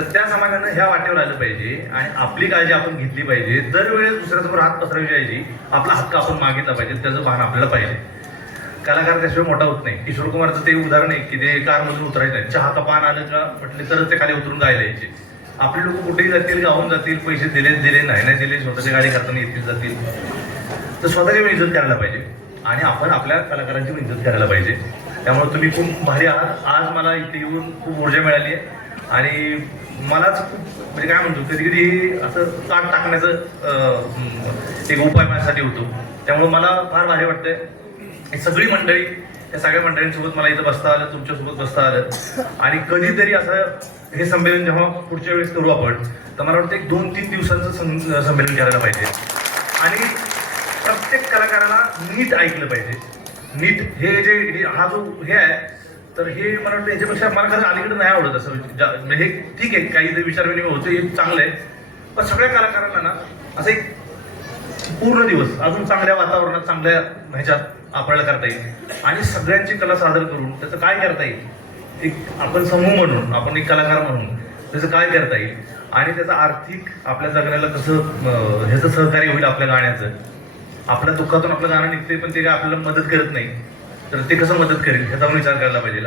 तर त्या समाजानं ह्या वाटेवर आलं पाहिजे आणि आपली काळजी आपण घेतली पाहिजे. दरवेळेस दुसऱ्यासमोर हात पसरवायची ऐवजी आपला हक्क आपण मागितला पाहिजे, त्याचं भान आपल्याला पाहिजे. कलाकार त्याशिवाय मोठा होत नाही. किशोर कुमारचं ते उदाहरण आहे की ते कारमधून उतरायचं नाही, चहा का पान आलं का म्हटले तरच ते खाली उतरून गायला यायचे. आपले लोक कुठेही जातील, गावून जातील, पैसे दिले नाही दिले, स्वतःची गाडी करताना येतील जातील, तर स्वतःची पण इज्जत करायला पाहिजे आणि आपण आपल्या कलाकारांची पण इज्जत करायला पाहिजे. त्यामुळे तुम्ही खूप भारी आहात. आज मला इथे येऊन खूप ऊर्जा मिळाली आहे आणि मलाच खूप म्हणजे काय म्हणतो, कधी कधी असं ताट टाकण्याचं एक उपाय माझ्यासाठी होतो. त्यामुळे मला फार भारी वाटतंय. ही सगळी मंडळी, या सगळ्या मंडळींसोबत मला इथं बसता आलं, तुमच्यासोबत बसता आलं आणि कधीतरी असं हे संमेलन जेव्हा पुढच्या वेळेस करू आपण, तर मला वाटतं एक 2-3 दिवसांचं संमेलन करायला पाहिजे आणि प्रत्येक कलाकाराला नीट ऐकलं पाहिजे. नीट हे हा जो हे आहे, तर हे मला वाटतं याच्यापेक्षा मला खरं अलीकडे नाही आवडत असं. हे ठीक आहे, काहीतरी विचारविनिमय होतं, हे चांगलं आहे, पण सगळ्या कलाकारांना ना असं एक पूर्ण दिवस अजून चांगल्या वातावरणात, चांगल्या ह्याच्यात आपल्याला करता येईल आणि सगळ्यांची कला सादर करून त्याचं काय करता येईल, एक आपण समूह म्हणून, आपण एक कलाकार म्हणून त्याचं काय करता येईल आणि त्याचं आर्थिक आपल्या जगण्याला कसं ह्याचं सहकार्य होईल. आपल्या गाण्याचं, आपल्या दुःखातून आपलं गाणं निघते पण ते काय आपल्याला मदत करत नाही, तर ते कसं मदत करेल ह्याचा विचार करायला पाहिजे.